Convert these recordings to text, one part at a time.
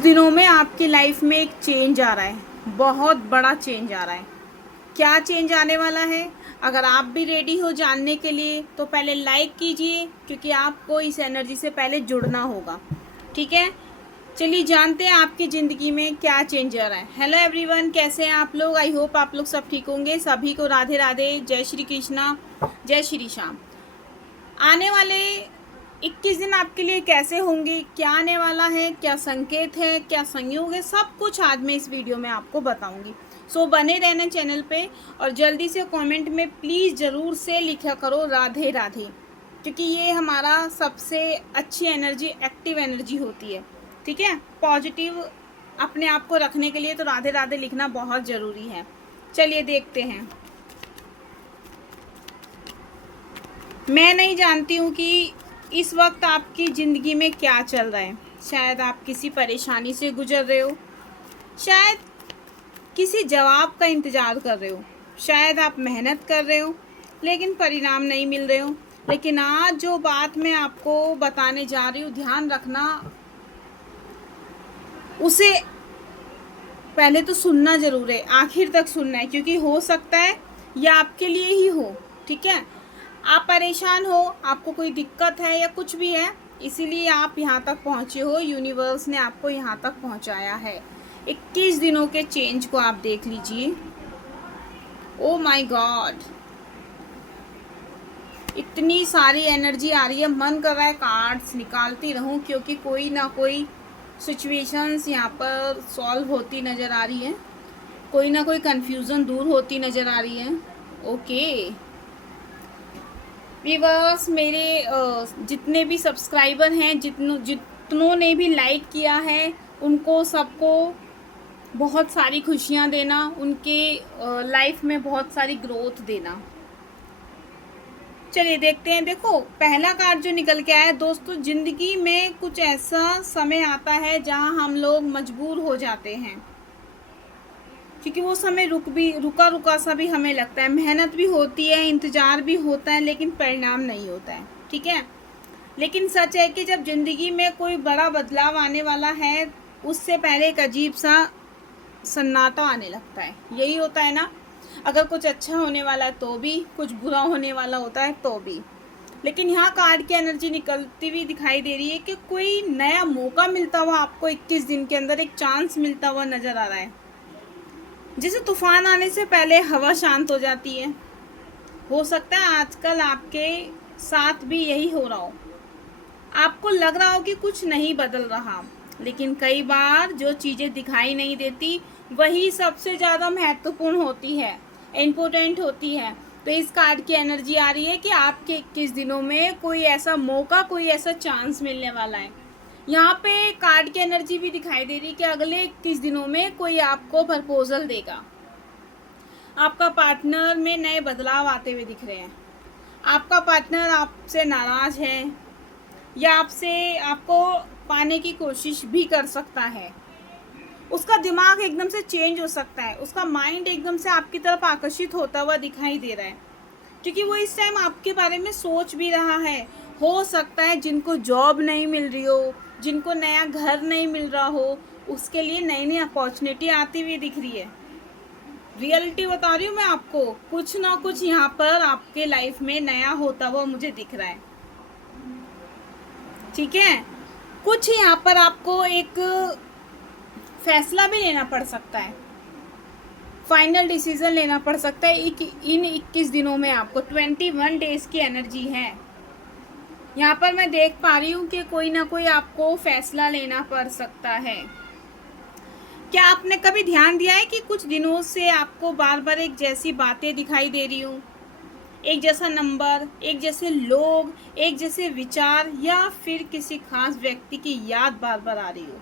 दिनों में आपकी लाइफ में एक चेंज आ रहा है, बहुत बड़ा चेंज आ रहा है। क्या चेंज आने वाला है? अगर आप भी रेडी हो जानने के लिए तो पहले लाइक कीजिए, क्योंकि आपको इस एनर्जी से पहले जुड़ना होगा। ठीक है, चलिए जानते हैं आपकी ज़िंदगी में क्या चेंज आ रहा है। हेलो एवरीवन, कैसे हैं आप लोग? आई होप आप लोग सब ठीक होंगे। सभी को राधे राधे, जय श्री कृष्णा, जय श्री श्याम। आने वाले 21 दिन आपके लिए कैसे होंगे, क्या आने वाला है, क्या संकेत है, क्या संयोग है, सब कुछ आज मैं इस वीडियो में आपको बताऊंगी। सो बने रहना चैनल पे और जल्दी से कमेंट में प्लीज़ ज़रूर से लिखा करो राधे राधे, क्योंकि ये हमारा सबसे अच्छी एनर्जी, एक्टिव एनर्जी होती है। ठीक है, पॉजिटिव अपने आप को रखने के लिए तो राधे राधे लिखना बहुत ज़रूरी है। चलिए देखते हैं। मैं नहीं जानती हूँ कि इस वक्त आपकी ज़िंदगी में क्या चल रहा है। शायद आप किसी परेशानी से गुजर रहे हो, शायद किसी जवाब का इंतज़ार कर रहे हो, शायद आप मेहनत कर रहे हो लेकिन परिणाम नहीं मिल रहे हो। लेकिन आज जो बात मैं आपको बताने जा रही हूँ, ध्यान रखना, उसे पहले तो सुनना ज़रूर है, आखिर तक सुनना है, क्योंकि हो सकता है यह आपके लिए ही हो। ठीक है, आप परेशान हो, आपको कोई दिक्कत है या कुछ भी है, इसीलिए आप यहाँ तक पहुँचे हो। यूनिवर्स ने आपको यहाँ तक पहुँचाया है। 21 दिनों के चेंज को आप देख लीजिए। ओ माय गॉड, इतनी सारी एनर्जी आ रही है, मन कर रहा है कार्ड्स निकालती रहूं, क्योंकि कोई ना कोई सिचुएशंस यहाँ पर सॉल्व होती नज़र आ रही है, कोई ना कोई कन्फ्यूज़न दूर होती नज़र आ रही है। ओके व्यूअर्स, मेरे जितने भी सब्सक्राइबर हैं, जितनों ने भी लाइक किया है, उनको सबको बहुत सारी खुशियाँ देना, उनके लाइफ में बहुत सारी ग्रोथ देना। चलिए देखते हैं। देखो, पहला कार्ड जो निकल के आया है, दोस्तों, ज़िंदगी में कुछ ऐसा समय आता है जहां हम लोग मजबूर हो जाते हैं, क्योंकि वो समय रुका रुका सा भी हमें लगता है। मेहनत भी होती है, इंतज़ार भी होता है, लेकिन परिणाम नहीं होता है। ठीक है, लेकिन सच है कि जब ज़िंदगी में कोई बड़ा बदलाव आने वाला है, उससे पहले एक अजीब सा सन्नाटा आने लगता है। यही होता है ना, अगर कुछ अच्छा होने वाला है तो भी, कुछ बुरा होने वाला होता है तो भी। लेकिन यहाँ कार्ड की एनर्जी निकलती हुई दिखाई दे रही है कि कोई नया मौका मिलता हुआ आपको 21 दिन के अंदर, एक चांस मिलता हुआ नज़र आ रहा है। जैसे तूफान आने से पहले हवा शांत हो जाती है, हो सकता है आजकल आपके साथ भी यही हो रहा हो। आपको लग रहा हो कि कुछ नहीं बदल रहा, लेकिन कई बार जो चीज़ें दिखाई नहीं देती वही सबसे ज़्यादा महत्वपूर्ण होती है, इम्पोर्टेंट होती है। तो इस कार्ड की एनर्जी आ रही है कि आपके 21 दिनों में कोई ऐसा मौका, कोई ऐसा चांस मिलने वाला है। यहाँ पे कार्ड की एनर्जी भी दिखाई दे रही है कि अगले 21 दिनों में कोई आपको प्रपोजल देगा। आपका पार्टनर में नए बदलाव आते हुए दिख रहे हैं। आपका पार्टनर आपसे नाराज़ है या आपको पाने की कोशिश भी कर सकता है। उसका दिमाग एकदम से चेंज हो सकता है, उसका माइंड एकदम से आपकी तरफ आकर्षित होता हुआ दिखाई दे रहा है, क्योंकि वो इस टाइम आपके बारे में सोच भी रहा है। हो सकता है जिनको जॉब नहीं मिल रही हो, जिनको नया घर नहीं मिल रहा हो, उसके लिए नई नई अपॉर्चुनिटी आती हुई दिख रही है। रियलिटी बता रही हूँ मैं आपको, कुछ ना कुछ यहाँ पर आपके लाइफ में नया होता हुआ मुझे दिख रहा है। ठीक है, कुछ यहाँ पर आपको एक फैसला भी लेना पड़ सकता है, फाइनल डिसीजन लेना पड़ सकता है। इन 21 दिनों में आपको 21 डेज की एनर्जी है। यहाँ पर मैं देख पा रही हूँ कि कोई ना कोई आपको फैसला लेना पड़ सकता है। क्या आपने कभी ध्यान दिया है कि कुछ दिनों से आपको बार बार एक जैसी बातें दिखाई दे रही हूँ, एक जैसा नंबर, एक जैसे लोग, एक जैसे विचार, या फिर किसी खास व्यक्ति की याद बार बार आ रही हो?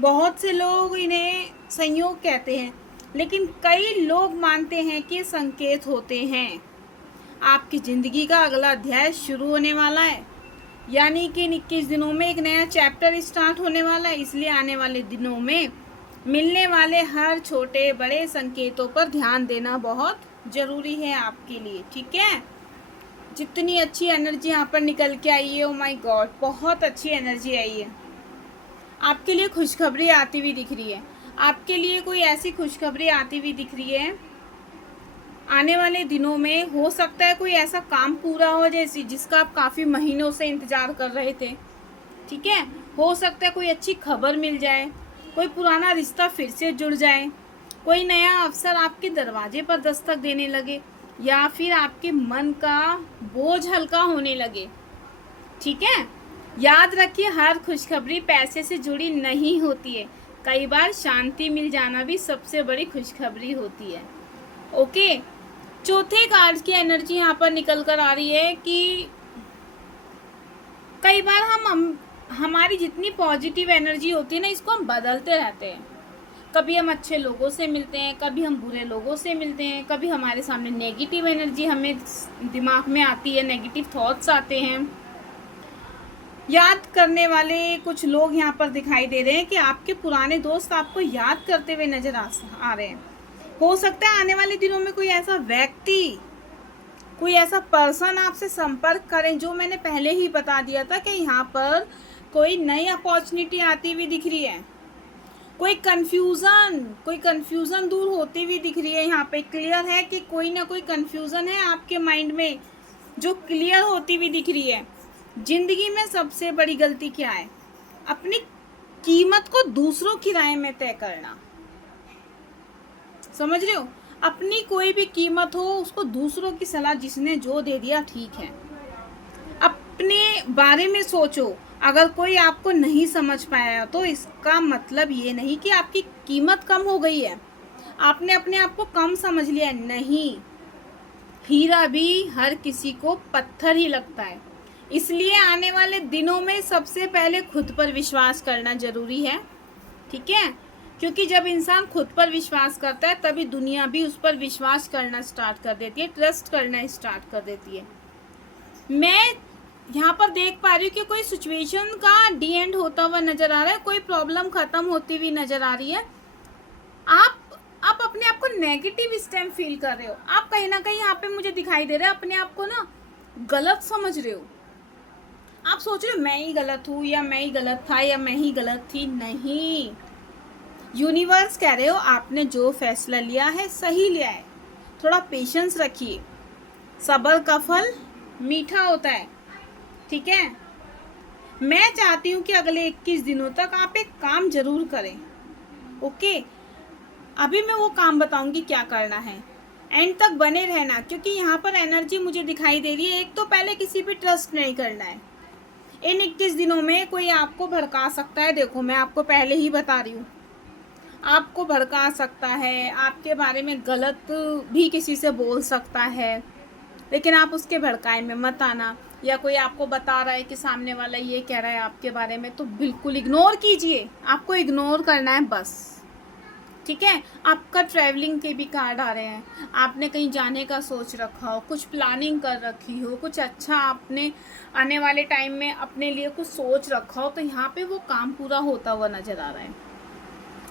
बहुत से लोग इन्हें संयोग कहते हैं, लेकिन कई लोग मानते हैं कि संकेत होते हैं। आपकी ज़िंदगी का अगला अध्याय शुरू होने वाला है, यानी कि 21 दिनों में एक नया चैप्टर स्टार्ट होने वाला है। इसलिए आने वाले दिनों में मिलने वाले हर छोटे बड़े संकेतों पर ध्यान देना बहुत ज़रूरी है आपके लिए। ठीक है, जितनी अच्छी एनर्जी यहाँ पर निकल के आई है, ओ माय गॉड, बहुत अच्छी एनर्जी आई है। आपके लिए खुशखबरी आती हुई दिख रही है। आपके लिए कोई ऐसी खुशखबरी आती हुई दिख रही है आने वाले दिनों में। हो सकता है कोई ऐसा काम पूरा हो जैसे जिसका आप काफ़ी महीनों से इंतज़ार कर रहे थे, ठीक है। हो सकता है कोई अच्छी खबर मिल जाए, कोई पुराना रिश्ता फिर से जुड़ जाए, कोई नया अवसर आपके दरवाजे पर दस्तक देने लगे, या फिर आपके मन का बोझ हल्का होने लगे, ठीक है। याद रखिए, हर खुशखबरी पैसे से जुड़ी नहीं होती है। कई बार शांति मिल जाना भी सबसे बड़ी खुशखबरी होती है। ओके, चौथे कार्ड की एनर्जी यहाँ पर निकल कर आ रही है कि कई बार हमारी जितनी पॉजिटिव एनर्जी होती है ना, इसको हम बदलते रहते हैं। कभी हम अच्छे लोगों से मिलते हैं, कभी हम बुरे लोगों से मिलते हैं, कभी हमारे सामने नेगेटिव एनर्जी हमें दिमाग में आती है, नेगेटिव थॉट्स आते हैं। याद करने वाले कुछ लोग यहाँ पर दिखाई दे रहे हैं कि आपके पुराने दोस्त आपको याद करते हुए नजर आ रहे हैं। हो सकता है आने वाले दिनों में कोई ऐसा व्यक्ति, कोई ऐसा पर्सन आपसे संपर्क करें, जो मैंने पहले ही बता दिया था कि यहाँ पर कोई नई अपॉर्चुनिटी आती हुई दिख रही है। कोई कंफ्यूजन दूर होती हुई दिख रही है। यहाँ पे क्लियर है कि कोई ना कोई कंफ्यूजन है आपके माइंड में जो क्लियर होती हुई दिख रही है। जिंदगी में सबसे बड़ी गलती क्या है? अपनी कीमत को दूसरों की राय में तय करना। समझ रहे हो? अपनी कोई भी कीमत हो, उसको दूसरों की सलाह जिसने जो दे दिया ठीक है। अपने बारे में सोचो। अगर कोई आपको नहीं समझ पाया तो इसका मतलब ये नहीं कि आपकी कीमत कम हो गई है, आपने अपने आप को कम समझ लिया है। नहीं, हीरा भी हर किसी को पत्थर ही लगता है। इसलिए आने वाले दिनों में सबसे पहले खुद पर विश्वास करना जरूरी है, ठीक है। क्योंकि जब इंसान खुद पर विश्वास करता है तभी दुनिया भी उस पर विश्वास करना स्टार्ट कर देती है, ट्रस्ट करना स्टार्ट कर देती है। मैं यहाँ पर देख पा रही हूँ कि कोई सिचुएशन का डी एंड होता हुआ नजर आ रहा है, कोई प्रॉब्लम खत्म होती हुई नजर आ रही है। आप अपने आप को नेगेटिव इस टाइम फील कर रहे हो। आप कहीं ना कहीं यहाँ पे मुझे दिखाई दे रहा है अपने आप को ना गलत समझ रहे हो। आप सोच रहे हो मैं ही गलत हूँ, या मैं ही गलत था, या मैं ही गलत थी। नहीं, यूनिवर्स कह रहे हो आपने जो फैसला लिया है सही लिया है। थोड़ा पेशेंस रखिए, सब्र का फल मीठा होता है, ठीक है। मैं चाहती हूँ कि अगले 21 दिनों तक आप एक काम जरूर करें, ओके। अभी मैं वो काम बताऊंगी क्या करना है, एंड तक बने रहना। क्योंकि यहाँ पर एनर्जी मुझे दिखाई दे रही है, एक तो पहले किसी पे ट्रस्ट नहीं करना है। इन 21 दिनों में कोई आपको भड़का सकता है। देखो, मैं आपको पहले ही बता रही हूँ, आपको भड़का सकता है, आपके बारे में गलत भी किसी से बोल सकता है, लेकिन आप उसके भड़काए में मत आना। या कोई आपको बता रहा है कि सामने वाला ये कह रहा है आपके बारे में, तो बिल्कुल इग्नोर कीजिए। आपको इग्नोर करना है बस, ठीक है। आपका ट्रैवलिंग के भी कार्ड आ रहे हैं। आपने कहीं जाने का सोच रखा हो, कुछ प्लानिंग कर रखी हो, कुछ अच्छा आपने आने वाले टाइम में अपने लिए कुछ सोच रखा हो, तो यहाँ पे वो काम पूरा होता हुआ नजर आ रहा है,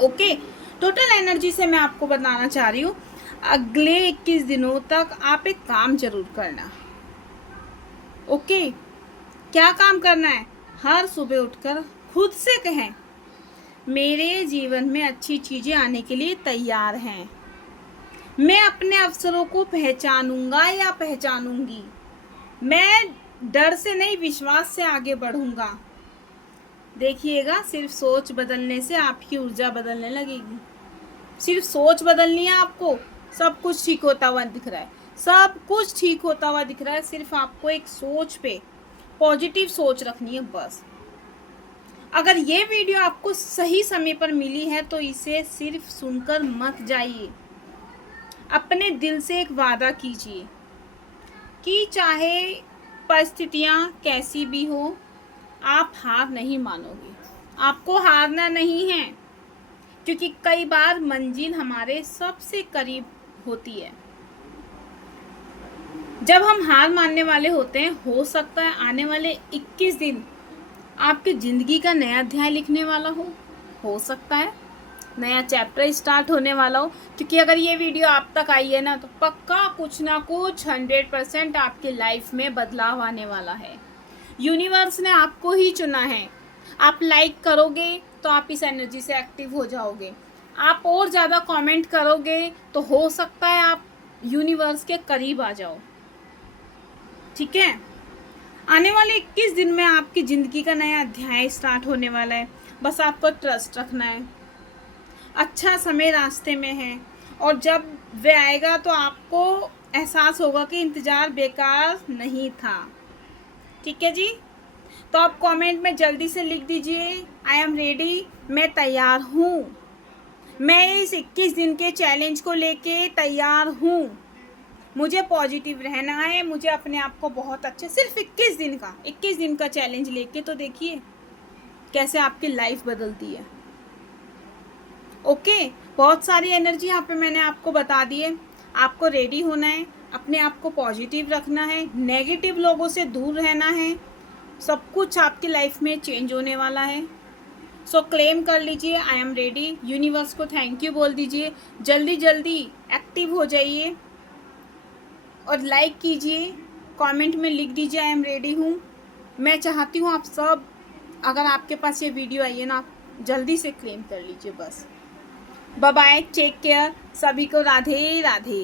ओके। टोटल एनर्जी से मैं आपको बताना चाह रही हूँ, अगले 21 दिनों तक आप एक काम जरूर करना, ओके। क्या काम करना है? हर सुबह उठकर खुद से कहें, मेरे जीवन में अच्छी चीजें आने के लिए तैयार हैं। मैं अपने अवसरों को पहचानूंगा या पहचानूंगी। मैं डर से नहीं, विश्वास से आगे बढ़ूंगा। देखिएगा, सिर्फ सोच बदलने से आपकी ऊर्जा बदलने लगेगी। सिर्फ सोच बदलनी है आपको, सब कुछ ठीक होता हुआ दिख रहा है, सब कुछ ठीक होता हुआ दिख रहा है। सिर्फ आपको एक सोच पे पॉजिटिव सोच रखनी है बस। अगर ये वीडियो आपको सही समय पर मिली है तो इसे सिर्फ सुनकर मत जाइए, अपने दिल से एक वादा कीजिए कि चाहे परिस्थितियाँ कैसी भी हो, आप हार नहीं मानोगे। आपको हारना नहीं है, क्योंकि कई बार मंजिल हमारे सबसे करीब होती है। जब हम हार मानने वाले होते हैं, हो सकता है आने वाले 21 दिन आपकी ज़िंदगी का नया अध्याय लिखने वाला हो सकता है नया चैप्टर स्टार्ट होने वाला हो। क्योंकि अगर ये वीडियो आप तक आई है ना, तो पक्का कुछ ना कुछ 100% आपकी लाइफ में बदलाव आने वाला है। यूनिवर्स ने आपको ही चुना है। आप लाइक करोगे तो आप इस एनर्जी से एक्टिव हो जाओगे। आप और ज़्यादा कमेंट करोगे तो हो सकता है आप यूनिवर्स के करीब आ जाओ। ठीक है, आने वाले 21 दिन में आपकी ज़िंदगी का नया अध्याय स्टार्ट होने वाला है। बस आपको ट्रस्ट रखना है। अच्छा समय रास्ते में है और जब वे आएगा तो आपको एहसास होगा कि इंतज़ार बेकार नहीं था। ठीक है जी, तो आप कमेंट में जल्दी से लिख दीजिए आई एम रेडी, मैं तैयार हूँ। मैं इस 21 दिन के चैलेंज को लेके तैयार हूँ। मुझे पॉजिटिव रहना है, मुझे अपने आप को बहुत अच्छे, सिर्फ 21 दिन का चैलेंज लेके तो देखिए कैसे आपकी लाइफ बदलती है। ओके, बहुत सारी एनर्जी यहाँ पे मैंने आपको बता दी है। आपको रेडी होना है, अपने आप को पॉजिटिव रखना है, नेगेटिव लोगों से दूर रहना है। सब कुछ आपकी लाइफ में चेंज होने वाला है। सो क्लेम कर लीजिए आई एम रेडी। यूनिवर्स को थैंक यू बोल दीजिए। जल्दी जल्दी एक्टिव हो जाइए और लाइक कीजिए, कमेंट में लिख दीजिए आई एम रेडी हूँ। मैं चाहती हूँ आप सब, अगर आपके पास ये वीडियो आई है ना, आप जल्दी से क्लेम कर लीजिए बस। बाय बाय, टेक केयर, सभी को राधे राधे।